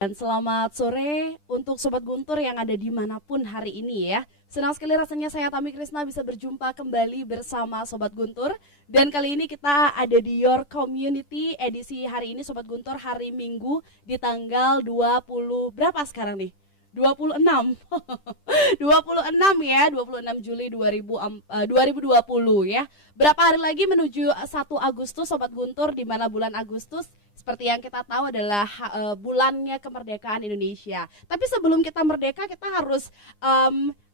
Dan selamat sore untuk Sobat Guntur yang ada dimanapun hari ini ya. Senang sekali rasanya saya Tami Krisna bisa berjumpa kembali bersama Sobat Guntur. Dan kali ini kita ada di Your Community edisi hari ini Sobat Guntur hari Minggu di tanggal 20 berapa sekarang nih? 26 26 ya, 26 Juli 2020 ya. Berapa hari lagi menuju 1 Agustus Sobat Guntur, di mana bulan Agustus seperti yang kita tahu adalah bulannya kemerdekaan Indonesia. Tapi sebelum kita merdeka kita harus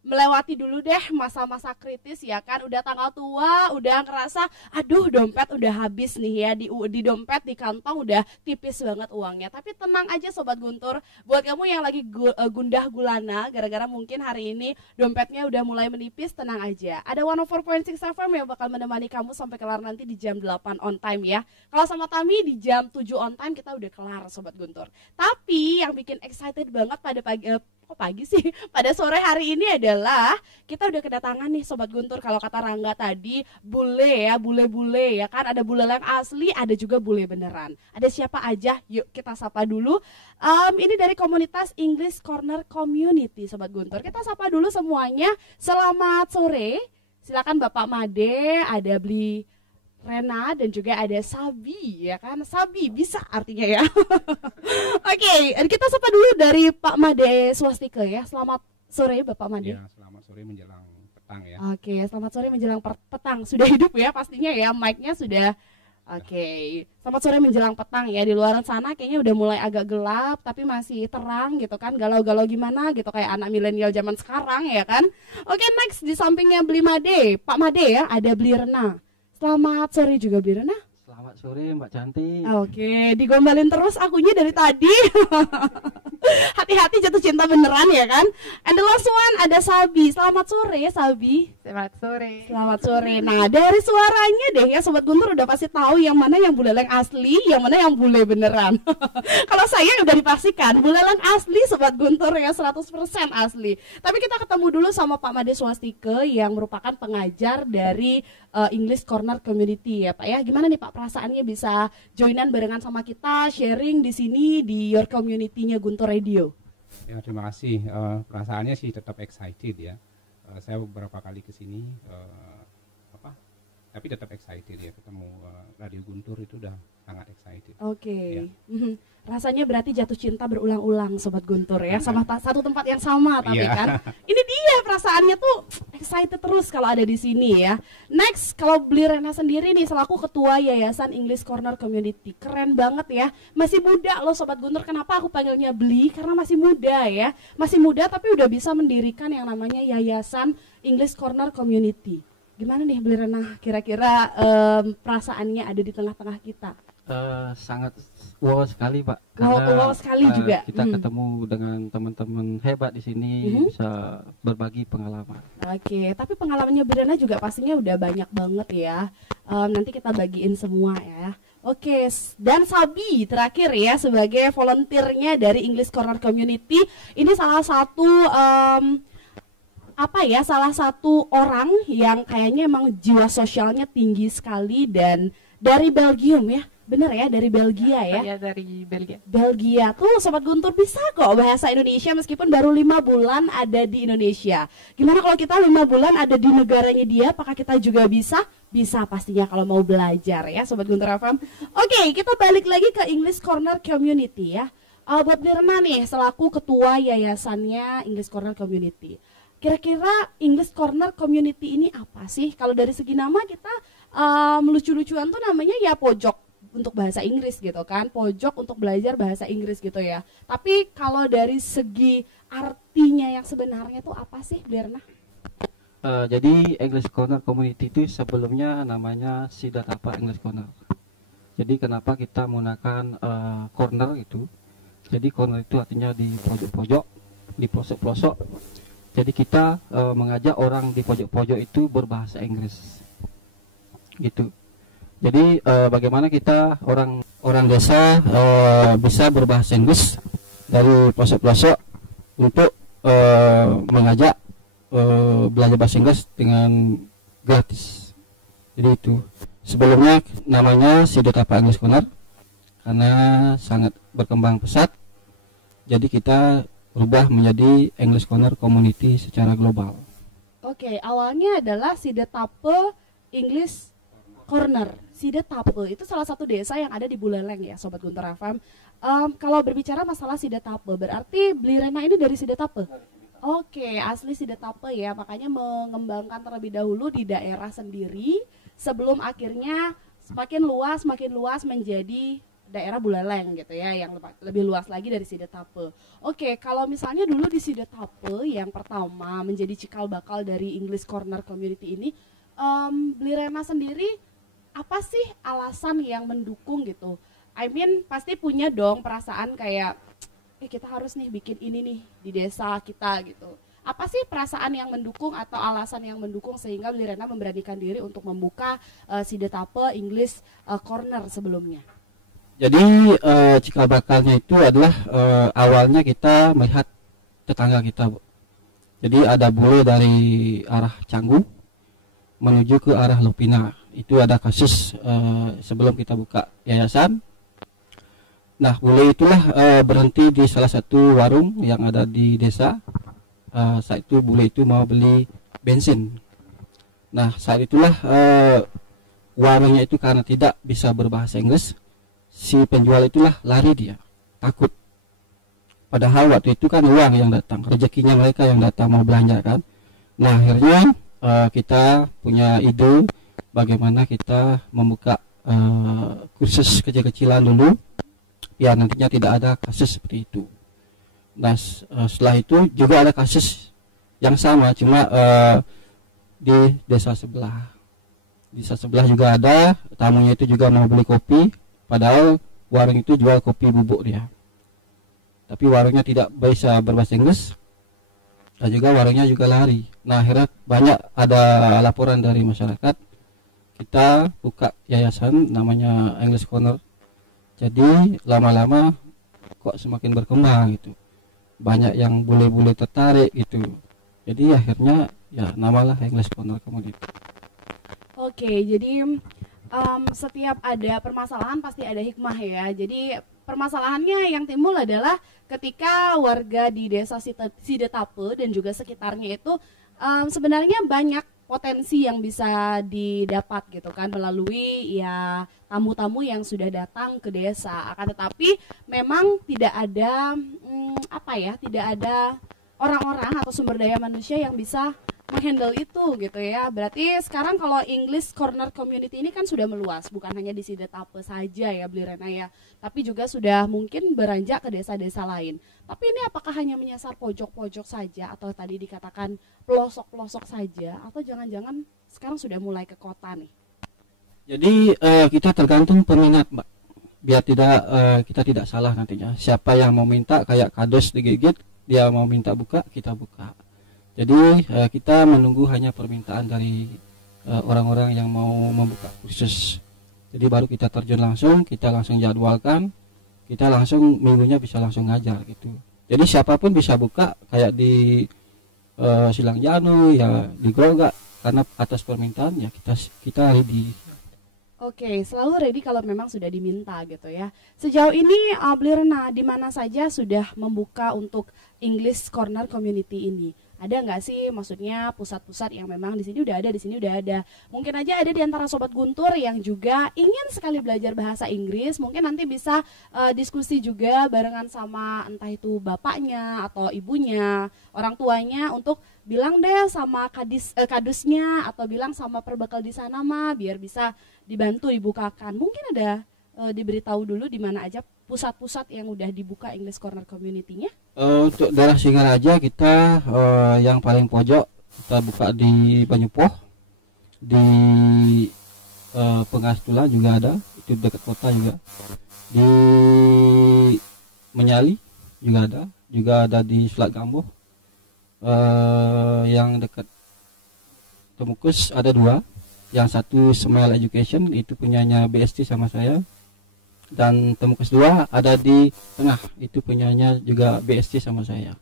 melewati dulu deh masa-masa kritis ya kan. Udah tanggal tua, udah ngerasa aduh dompet udah habis nih ya, di dompet, di kantong udah tipis banget uangnya. Tapi tenang aja Sobat Guntur, buat kamu yang lagi gundah gulana gara-gara mungkin hari ini dompetnya udah mulai menipis, tenang aja. Ada 104.6 FM yang bakal menemani kamu sampai kelar nanti di jam 8 on time ya. Kalau sama Tami di jam 7 on time kita udah kelar Sobat Guntur. Tapi yang bikin excited banget pada pagi sih, pada sore hari ini adalah kita udah kedatangan nih Sobat Guntur. Kalau kata Rangga tadi, bule ya, bule-bule ya kan. Ada bule yang asli, ada juga bule beneran. Ada siapa aja? Yuk kita sapa dulu. Ini dari komunitas English Corner Community Sobat Guntur. Kita sapa dulu semuanya. Selamat sore. Silakan Bapak Made, ada Bli Rena dan juga ada Sabi ya kan. Sabi bisa artinya ya. Oke, kita sapa dulu dari Pak Made Swastika ya. Selamat sore Bapak Made. Ya, selamat sore menjelang petang ya. Oke, selamat sore menjelang petang. Sudah hidup ya pastinya ya, mic-nya sudah. Oke, selamat sore menjelang petang ya. Di luar sana kayaknya udah mulai agak gelap tapi masih terang gitu kan. Galau-galau gimana gitu kayak anak milenial zaman sekarang ya kan. Oke, next di sampingnya Bli Made, Pak Made ya, ada Bli Rena. Selamat sore juga Bli Rena. Selamat sore Mbak Cantik. Oke, digombalin terus akunya dari tadi. Hati-hati jatuh cinta beneran ya kan. And the last one ada Sabi. Selamat sore Sabi. Selamat sore. Selamat sore. Nah dari suaranya deh ya Sobat Guntur udah pasti tahu yang mana yang buleleng asli, yang mana yang bule beneran. Kalau saya udah dipastikan buleleng asli Sobat Guntur ya 100% asli. Tapi kita ketemu dulu sama Pak Made Swastika yang merupakan pengajar dari English Corner Community ya Pak ya. Gimana nih Pak perasaannya bisa joinan barengan sama kita, sharing di sini di Your Community-nya Guntur Radio? Ya, terima kasih. Perasaannya sih tetap excited ya. Saya beberapa kali ke sini tapi tetap excited ya, ketemu Radio Guntur itu udah sangat excited. Oke. Ya. Rasanya berarti jatuh cinta berulang-ulang Sobat Guntur ya, sama satu tempat yang sama tapi kan. Ini dia perasaannya tuh excited terus kalau ada di sini ya. Next, kalau Bli Rena sendiri nih selaku ketua Yayasan English Corner Community. Keren banget ya. Masih muda loh Sobat Guntur. Kenapa aku panggilnya Bli? Karena masih muda ya. Masih muda tapi udah bisa mendirikan yang namanya Yayasan English Corner Community. Gimana nih Bli Rena? Kira-kira perasaannya ada di tengah-tengah kita? Sangat wow sekali Pak. Wow sekali juga. Kita ketemu dengan teman-teman hebat di sini, bisa berbagi pengalaman. Oke, tapi pengalamannya Bli Rena juga pastinya udah banyak banget ya. Nanti kita bagiin semua ya. Oke, dan Sabi terakhir ya sebagai volunteernya dari English Corner Community. Ini salah satu salah satu orang yang kayaknya emang jiwa sosialnya tinggi sekali dan dari Belgium ya. Bener ya, dari Belgia ya? Saya dari Belgia. Belgia tuh Sobat Guntur bisa kok bahasa Indonesia meskipun baru 5 bulan ada di Indonesia. Gimana kalau kita 5 bulan ada di negaranya dia, apakah kita juga bisa? Bisa pastinya kalau mau belajar ya Sobat Guntur FM. Oke, kita balik lagi ke English Corner Community ya. Buat Bli Rena nih, selaku ketua yayasannya English Corner Community. Kira-kira English Corner Community ini apa sih? Kalau dari segi nama kita lucu-lucuan tuh namanya ya pojok untuk bahasa Inggris gitu kan, pojok untuk belajar bahasa Inggris gitu ya. Tapi kalau dari segi artinya yang sebenarnya tuh apa sih Bli Rena? Jadi English Corner Community itu sebelumnya namanya Sidatapa English Corner. Jadi kenapa kita menggunakan corner itu? Jadi corner itu artinya di pojok-pojok, di pelosok-pelosok. Jadi kita mengajak orang di pojok-pojok itu berbahasa Inggris, gitu. Jadi bagaimana kita orang desa bisa berbahasa Inggris dari pelosok-pelosok untuk mengajak belajar bahasa Inggris dengan gratis. Jadi itu sebelumnya namanya Sidatapa English Corner karena sangat berkembang pesat Jadi kita rubah menjadi English Corner Community secara global. Oke, awalnya adalah Sidetape English Corner. Sidetape itu salah satu desa yang ada di Buleleng ya, Sobat Guntur FM. Kalau berbicara masalah Sidetape, berarti Blirena ini dari Sidetape? Oke, asli Sidetape ya, makanya mengembangkan terlebih dahulu di daerah sendiri sebelum akhirnya semakin luas menjadi daerah Buleleng gitu ya, yang lebih luas lagi dari Sidetape. Oke, kalau misalnya dulu di Sidetape yang pertama menjadi cikal bakal dari English Corner Community ini, Blirena sendiri apa sih alasan yang mendukung gitu? I mean pasti punya dong perasaan kayak kita harus nih bikin ini nih di desa kita gitu. Apa sih perasaan yang mendukung atau alasan yang mendukung sehingga Blirena memberanikan diri untuk membuka Sidetape English Corner sebelumnya? Jadi cikal bakalnya itu adalah awalnya kita melihat tetangga kita, Bu. Jadi ada bule dari arah Canggu menuju ke arah Lupina. Itu ada kasus sebelum kita buka yayasan. Nah, bule itulah berhenti di salah satu warung yang ada di desa. Saat itu bule itu mau beli bensin. Nah, saat itulah warungnya itu karena tidak bisa berbahasa Inggris, si penjual itulah lari, dia takut. Padahal waktu itu kan uang yang datang, rezekinya mereka yang datang mau belanja kan. Nah, akhirnya kita punya ide bagaimana kita membuka kursus kecil-kecilan dulu biar nantinya tidak ada kasus seperti itu. Nah, setelah itu juga ada kasus yang sama, cuma di desa sebelah. Di desa sebelah juga ada, tamunya itu juga mau beli kopi, padahal warung itu jual kopi bubuk dia. Tapi warungnya tidak bisa berbahasa Inggris, dan juga warungnya juga lari. Nah, akhirnya banyak ada laporan dari masyarakat. Kita buka yayasan namanya English Corner. Jadi lama-lama kok semakin berkembang gitu. Banyak yang bule-bule tertarik gitu. Jadi akhirnya ya namalah English Corner Community. Oke, jadi setiap ada permasalahan pasti ada hikmah ya. Jadi permasalahannya yang timbul adalah ketika warga di desa Sidetape dan juga sekitarnya itu sebenarnya banyak potensi yang bisa didapat gitu kan melalui ya tamu-tamu yang sudah datang ke desa. Akan tetapi memang tidak ada tidak ada orang-orang atau sumber daya manusia yang bisa menghandle itu gitu ya. Berarti sekarang kalau English Corner Community ini kan sudah meluas, bukan hanya di Sidetape saja ya Blirena ya, tapi juga sudah mungkin beranjak ke desa-desa lain. Tapi ini apakah hanya menyasar pojok-pojok saja atau tadi dikatakan pelosok-pelosok saja, atau jangan-jangan sekarang sudah mulai ke kota nih? Jadi kita tergantung peminat, Mbak. Biar kita tidak salah nantinya. Siapa yang mau minta kayak kades digigit, dia mau minta buka, kita buka. Jadi kita menunggu hanya permintaan dari orang-orang yang mau membuka kursus. Jadi baru kita terjun langsung, kita langsung jadwalkan, kita langsung minggunya bisa langsung ngajar gitu. Jadi siapapun bisa buka, kayak di Silangjanu ya, di Grogak, karena atas permintaan ya kita ready. Oke, selalu ready kalau memang sudah diminta gitu ya. Sejauh ini Blirena di mana saja sudah membuka untuk English Corner Community ini? Ada nggak sih maksudnya pusat-pusat yang memang di sini udah ada, di sini udah ada? Mungkin aja ada di antara Sobat Guntur yang juga ingin sekali belajar bahasa Inggris. Mungkin nanti bisa diskusi juga barengan sama entah itu bapaknya atau ibunya, orang tuanya untuk bilang deh sama kadusnya atau bilang sama perbekal di sana mah biar bisa dibantu dibukakan. Mungkin ada diberitahu dulu di mana aja pusat-pusat yang udah dibuka English Corner Community-nya. Untuk daerah Singaraja kita yang paling pojok kita buka di Banyupoh, di Pengastulan juga ada, itu dekat kota juga. Di Menyali juga ada di Selat Gamboh. Yang dekat Temukus ada 2. Yang satu Smile Education, itu punyanya BST sama saya. Dan Temukus 2 ada di tengah, itu punyanya juga BST sama saya.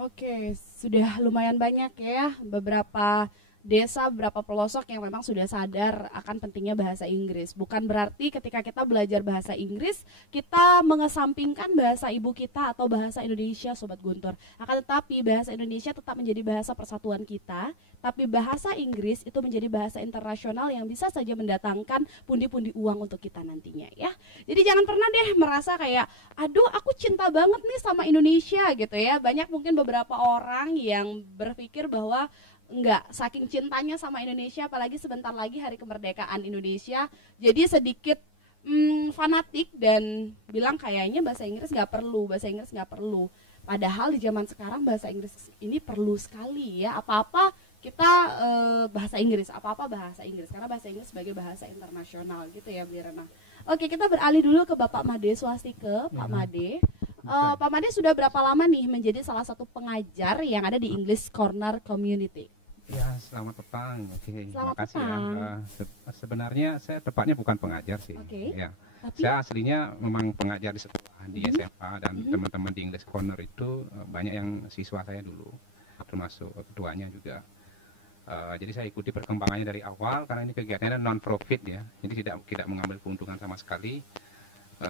Oke, sudah lumayan banyak ya beberapa desa, beberapa pelosok yang memang sudah sadar akan pentingnya bahasa Inggris. Bukan berarti ketika kita belajar bahasa Inggris, kita mengesampingkan bahasa ibu kita atau bahasa Indonesia, Sobat Guntur. Akan tetapi bahasa Indonesia tetap menjadi bahasa persatuan kita, tapi bahasa Inggris itu menjadi bahasa internasional yang bisa saja mendatangkan pundi-pundi uang untuk kita nantinya ya. Jadi jangan pernah deh merasa kayak, aduh aku cinta banget nih sama Indonesia gitu ya. Banyak mungkin beberapa orang yang berpikir bahwa enggak, saking cintanya sama Indonesia, apalagi sebentar lagi hari kemerdekaan Indonesia, jadi sedikit fanatik dan bilang kayaknya bahasa Inggris nggak perlu. Padahal di zaman sekarang bahasa Inggris ini perlu sekali ya. Apa-apa kita bahasa Inggris, karena bahasa Inggris sebagai bahasa internasional gitu ya, Bli Rena. Oke, kita beralih dulu ke Bapak Made Swastike. Pak Made, Pak Made sudah berapa lama nih menjadi salah satu pengajar yang ada di English Corner Community? Ya, selamat petang. Oke, Selamat terima kasih petang. ya. Sebenarnya saya tepatnya bukan pengajar sih. Oke. Ya. Tapi Saya aslinya memang pengajar di sekolah di SMA dan teman-teman di English Corner itu banyak yang siswa saya dulu, termasuk ketuanya juga. Jadi saya ikuti perkembangannya dari awal karena ini kegiatannya non profit ya, jadi tidak mengambil keuntungan sama sekali.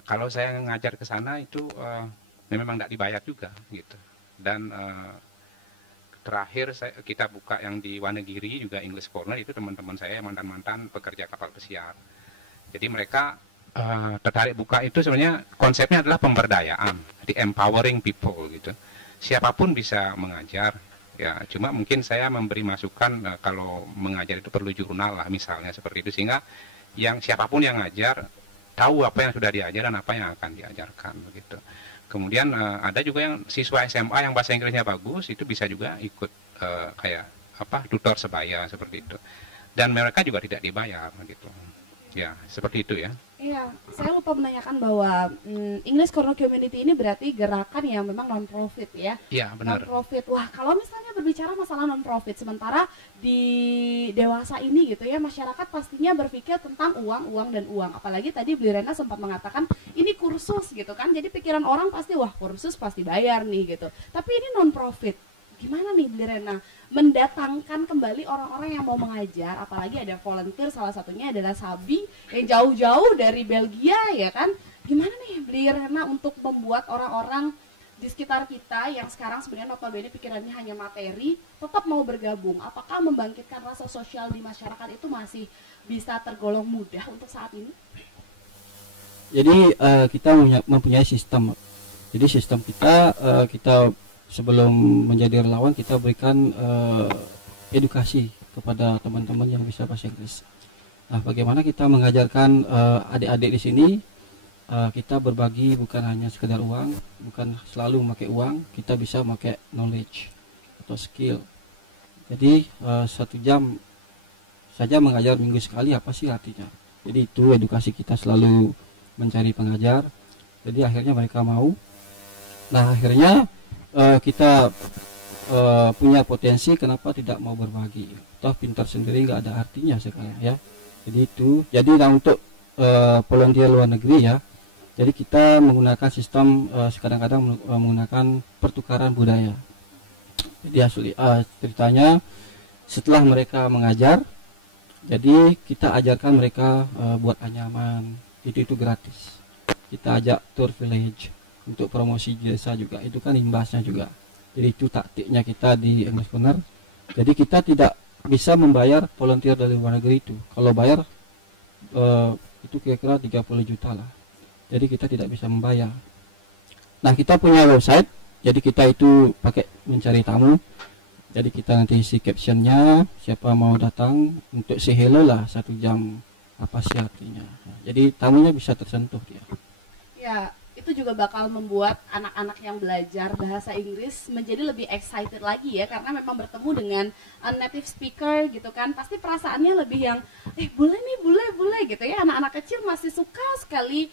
Kalau saya ngajar ke sana itu memang tidak dibayar juga gitu. Dan terakhir kita buka yang di Wanegiri juga English Corner, itu teman-teman saya mantan-mantan pekerja kapal pesiar. Jadi mereka tertarik buka itu sebenarnya konsepnya adalah pemberdayaan, di empowering people gitu. Siapapun bisa mengajar. Ya, cuma mungkin saya memberi masukan kalau mengajar itu perlu jurnal lah misalnya seperti itu, sehingga siapapun yang ngajar tahu apa yang sudah diajar dan apa yang akan diajarkan begitu. Kemudian ada juga yang siswa SMA yang bahasa Inggrisnya bagus, itu bisa juga ikut kayak tutor sebaya seperti itu. Dan mereka juga tidak dibayar gitu. Ya, seperti itu ya. iya, saya lupa menanyakan bahwa English Corner Community ini berarti gerakan yang memang non-profit ya. Iya, benar. Non-profit. Wah, kalau misalnya berbicara masalah non-profit, sementara di dewasa ini gitu ya, masyarakat pastinya berpikir tentang uang, uang, dan uang. Apalagi tadi Bli Rena sempat mengatakan ini kursus gitu kan, jadi pikiran orang pasti, wah kursus pasti bayar nih gitu. Tapi ini non-profit. Gimana nih Bli Rena mendatangkan kembali orang-orang yang mau mengajar, apalagi ada volunteer, salah satunya adalah Sabi yang jauh-jauh dari Belgia ya kan. Gimana nih Bli Rena untuk membuat orang-orang di sekitar kita yang sekarang sebenarnya notabene pikirannya hanya materi tetap mau bergabung? Apakah membangkitkan rasa sosial di masyarakat itu masih bisa tergolong mudah untuk saat ini? Jadi kita mempunyai sistem. Jadi sistem kita sebelum menjadi relawan kita berikan edukasi kepada teman-teman yang bisa bahasa Inggris. Nah, bagaimana kita mengajarkan adik-adik di sini? Kita berbagi bukan hanya sekedar uang, bukan selalu memakai uang, kita bisa memakai knowledge atau skill. Jadi 1 jam saja mengajar minggu sekali, apa sih artinya? Jadi itu edukasi kita selalu mencari pengajar. Jadi akhirnya mereka mau. Nah, akhirnya kita punya potensi, kenapa tidak mau berbagi? Toh pintar sendiri nggak ada artinya sekarang ya. Jadi itu. Jadi untuk volunteer luar negeri ya. Jadi kita menggunakan sistem kadang-kadang menggunakan pertukaran budaya. Jadi ceritanya setelah mereka mengajar, jadi kita ajarkan mereka buat anyaman. Itu gratis. Kita ajak tour village. Untuk promosi jasa juga, itu kan imbasnya juga. Jadi itu taktiknya kita di English Corner. Jadi kita tidak bisa membayar volunteer dari luar negeri itu. Kalau bayar itu kira-kira 30 juta lah. Jadi kita tidak bisa membayar. Nah, kita punya website. Jadi kita itu pakai mencari tamu. Jadi kita nanti isi captionnya, siapa mau datang untuk say hello lah 1 jam, apa sih artinya. Jadi tamunya bisa tersentuh dia. Ya, itu juga bakal membuat anak-anak yang belajar bahasa Inggris menjadi lebih excited lagi ya, karena memang bertemu dengan native speaker gitu kan, pasti perasaannya lebih yang boleh nih, boleh gitu ya. Anak-anak kecil masih suka sekali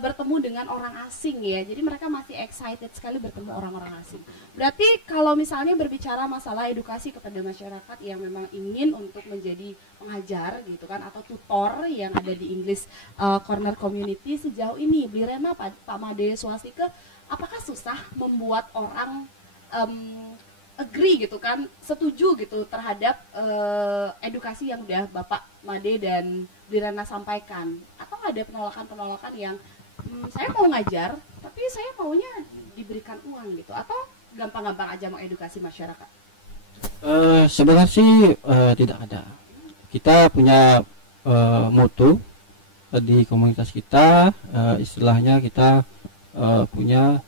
bertemu dengan orang asing ya, jadi mereka masih excited sekali bertemu orang-orang asing. Berarti kalau misalnya berbicara masalah edukasi kepada masyarakat yang memang ingin untuk menjadi pengajar gitu kan, atau tutor yang ada di English Corner Community, sejauh ini Bli Rena, Pak Made Swastike, apakah susah membuat orang agree gitu kan, setuju gitu terhadap edukasi yang udah Bapak Made dan Dirana sampaikan, atau ada penolakan-penolakan yang saya mau ngajar tapi saya maunya diberikan uang gitu, atau gampang-gampang aja mengedukasi masyarakat? Sebenarnya sih tidak ada. Kita punya moto di komunitas kita, istilahnya kita punya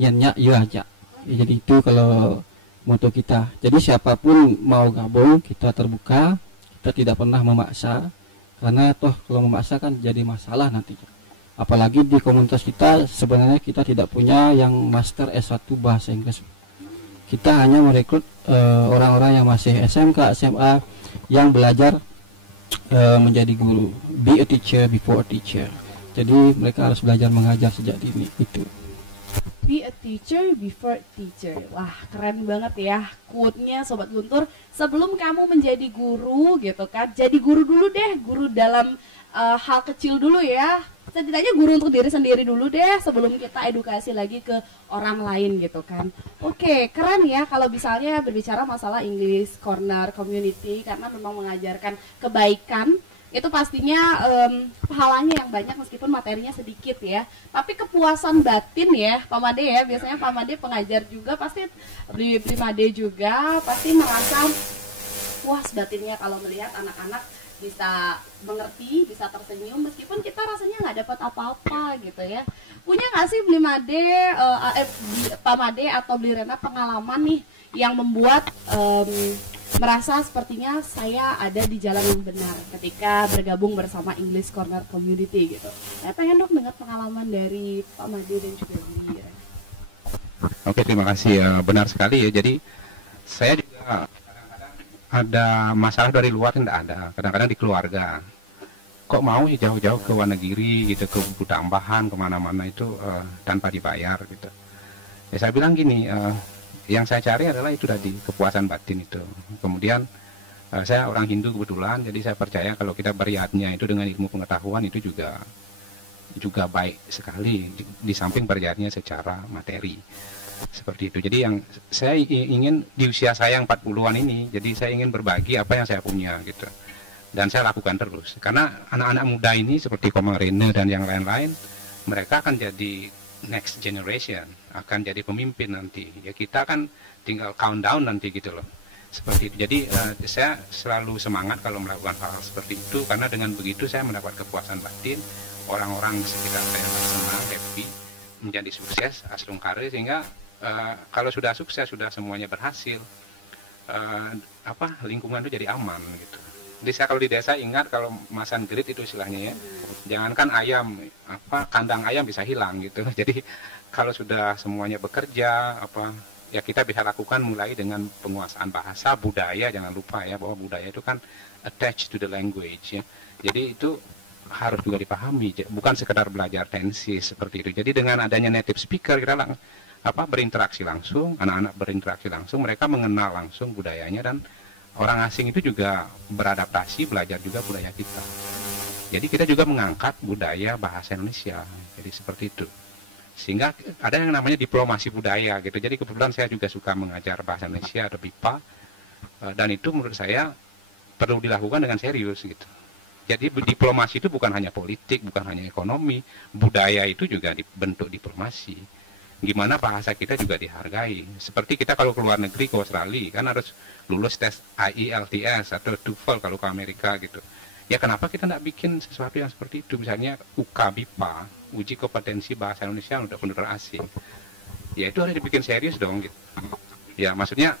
nyanyak yu aja. Jadi itu kalau moto kita. Jadi siapapun mau gabung, kita terbuka, kita tidak pernah memaksa, karena toh kalau memaksa kan jadi masalah nantinya. Apalagi di komunitas kita sebenarnya kita tidak punya yang master S1 bahasa Inggris. Kita hanya merekrut orang-orang yang masih SMK, SMA yang belajar menjadi guru. Be a teacher before a teacher. Jadi mereka harus belajar mengajar sejak dini itu. Be a teacher before teacher. Wah, keren banget ya quote-nya Sobat Guntur. Sebelum kamu menjadi guru gitu kan, jadi guru dulu deh, guru dalam hal kecil dulu ya. Setidaknya guru untuk diri sendiri dulu deh sebelum kita edukasi lagi ke orang lain gitu kan. Oke, keren ya kalau misalnya berbicara masalah English Corner Community, karena memang mengajarkan kebaikan. Itu pastinya pahalanya yang banyak meskipun materinya sedikit ya. Tapi kepuasan batin ya Pak Made ya, biasanya Pak Made pengajar juga, pasti Bli Made juga pasti merasa puas batinnya kalau melihat anak-anak bisa mengerti, bisa tersenyum meskipun kita rasanya nggak dapat apa-apa gitu ya. Punya nggak sih Bli Made, Pak Made atau Bli Rena pengalaman nih yang membuat merasa sepertinya saya ada di jalan yang benar ketika bergabung bersama English Corner Community gitu? Saya pengen dong dengar pengalaman dari Pak Made dan juga Bli Rena. Oke, terima kasih ya, benar sekali ya. Jadi saya juga ada masalah dari luar tidak ada, kadang-kadang di keluarga kok mau jauh-jauh ke luar negeri gitu, ke buku tambahan kemana-mana itu tanpa dibayar gitu ya. Saya bilang gini, yang saya cari adalah itu tadi, kepuasan batin itu. Kemudian saya orang Hindu kebetulan, jadi saya percaya kalau kita beriatnya itu dengan ilmu pengetahuan itu juga baik sekali, di samping beriatnya secara materi. Seperti itu. Jadi yang saya ingin di usia saya yang 40-an ini, jadi saya ingin berbagi apa yang saya punya gitu. Dan saya lakukan terus. Karena anak-anak muda ini seperti Komang Rene dan yang lain-lain, mereka akan jadi next generation, akan jadi pemimpin nanti. Ya kita kan tinggal countdown nanti gitu loh. Seperti itu. Jadi saya selalu semangat kalau melakukan hal seperti itu, karena dengan begitu saya mendapat kepuasan batin, orang-orang di sekitar saya senang, happy, menjadi sukses, aslung karir, sehingga kalau sudah sukses, sudah semuanya berhasil, lingkungan itu jadi aman gitu. Jadi saya kalau di desa ingat kalau masan grid itu istilahnya ya, jangankan ayam, kandang ayam bisa hilang gitu. Jadi kalau sudah semuanya bekerja, ya kita bisa lakukan mulai dengan penguasaan bahasa, budaya. Jangan lupa ya bahwa budaya itu kan attached to the language ya. Jadi itu harus juga dipahami, bukan sekedar belajar tensi seperti itu. Jadi dengan adanya native speaker kita berinteraksi langsung, anak-anak berinteraksi langsung, mereka mengenal langsung budayanya, dan orang asing itu juga beradaptasi, belajar juga budaya kita. Jadi kita juga mengangkat budaya bahasa Indonesia, jadi seperti itu. Sehingga ada yang namanya diplomasi budaya gitu. Jadi kebetulan saya juga suka mengajar bahasa Indonesia atau BIPA, dan itu menurut saya perlu dilakukan dengan serius gitu. Jadi diplomasi itu bukan hanya politik, bukan hanya ekonomi, budaya itu juga dibentuk diplomasi. Gimana bahasa kita juga dihargai. Seperti kita kalau ke luar negeri, ke Australia, kan harus lulus tes IELTS atau TOEFL kalau ke Amerika gitu. Ya kenapa kita tidak bikin sesuatu yang seperti itu? Misalnya UK BIPA, uji kompetensi bahasa Indonesia untuk penduduk asing. Ya itu harus dibikin serius dong gitu. Ya maksudnya,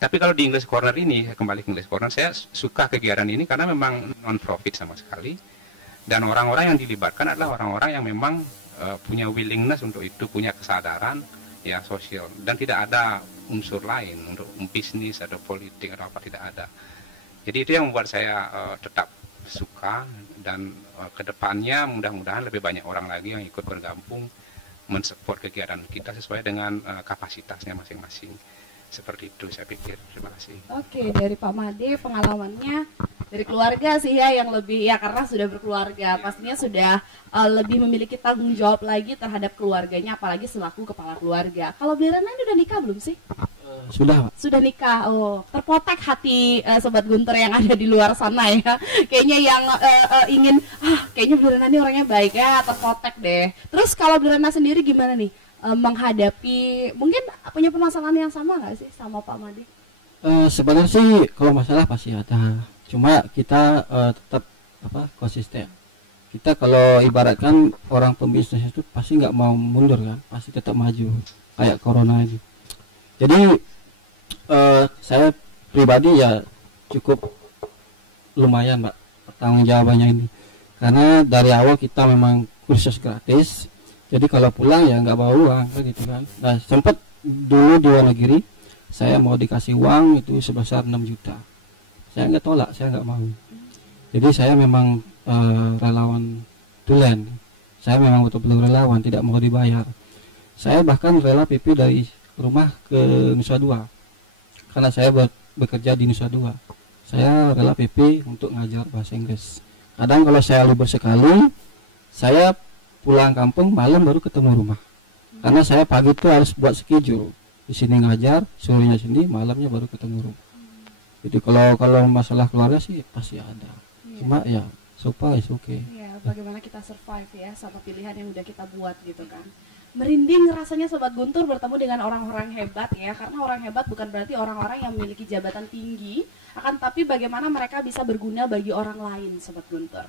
tapi kalau di English Corner ini, kembali ke English Corner, saya suka kegiatan ini karena memang non-profit sama sekali. Dan orang-orang yang dilibatkan adalah orang-orang yang memang punya willingness untuk itu, punya kesadaran ya sosial, dan tidak ada unsur lain untuk bisnis atau politik atau apa, tidak ada. Jadi itu yang membuat saya tetap suka, dan kedepannya mudah-mudahan lebih banyak orang lagi yang ikut bergabung mensupport kegiatan kita sesuai dengan kapasitasnya masing-masing. Seperti itu saya pikir. Terima kasih. Oke, dari Pak Made pengalamannya dari keluarga sih ya, yang lebih ya karena sudah berkeluarga, pastinya sudah lebih memiliki tanggung jawab lagi terhadap keluarganya, apalagi selaku kepala keluarga. Kalau Bli Rena udah nikah belum sih? Sudah, Pak. Sudah nikah. Oh, terpotek hati Sobat Guntur yang ada di luar sana ya. Kayaknya yang ingin kayaknya Beli Rena ini orangnya baik ya, terpotek deh. Terus kalau Beli Rena sendiri gimana nih menghadapi, mungkin punya permasalahan yang sama nggak sih sama Pak Made? Sebenarnya sih kalau masalah pasti ada. Cuma kita tetap konsisten. Kita kalau ibaratkan orang pembisnis itu pasti nggak mau mundur kan, pasti tetap maju kayak corona ini. Jadi saya pribadi ya cukup lumayan, Mbak, tanggung jawabannya ini, karena dari awal kita memang kursus gratis. Jadi kalau pulang ya nggak bawa uang kan gitu kan. Nah, sempat dulu di luar negeri saya mau dikasih uang itu sebesar 6 juta, saya nggak tolak, saya nggak mau. Jadi saya memang relawan tulen, saya memang betul-betul relawan, tidak mau dibayar. Saya bahkan rela PP dari rumah ke Nusa Dua, karena saya bekerja di Nusa Dua. Saya rela PP untuk ngajar bahasa Inggris. Kadang kalau saya libur sekali, saya pulang kampung malam baru ketemu rumah, karena saya pagi itu harus buat schedule, di sini ngajar, sorenya sini, malamnya baru ketemu rumah. Jadi kalau masalah keluarga sih pasti ada, cuma ya so far is okay. Ya, bagaimana kita survive ya sama pilihan yang udah kita buat gitu kan. Merinding rasanya Sobat Guntur bertemu dengan orang-orang hebat ya, karena orang hebat bukan berarti orang-orang yang memiliki jabatan tinggi, akan tapi bagaimana mereka bisa berguna bagi orang lain, Sobat Guntur.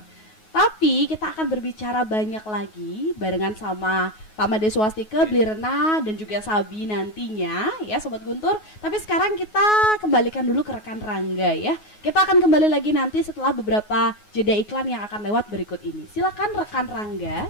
Tapi kita akan berbicara banyak lagi barengan sama Pak Made Swastika, Beli Rena, dan juga Sabi nantinya ya Sobat Guntur. Tapi sekarang kita kembalikan dulu ke rekan Rangga ya. Kita akan kembali lagi nanti setelah beberapa jeda iklan yang akan lewat berikut ini. Silakan rekan Rangga.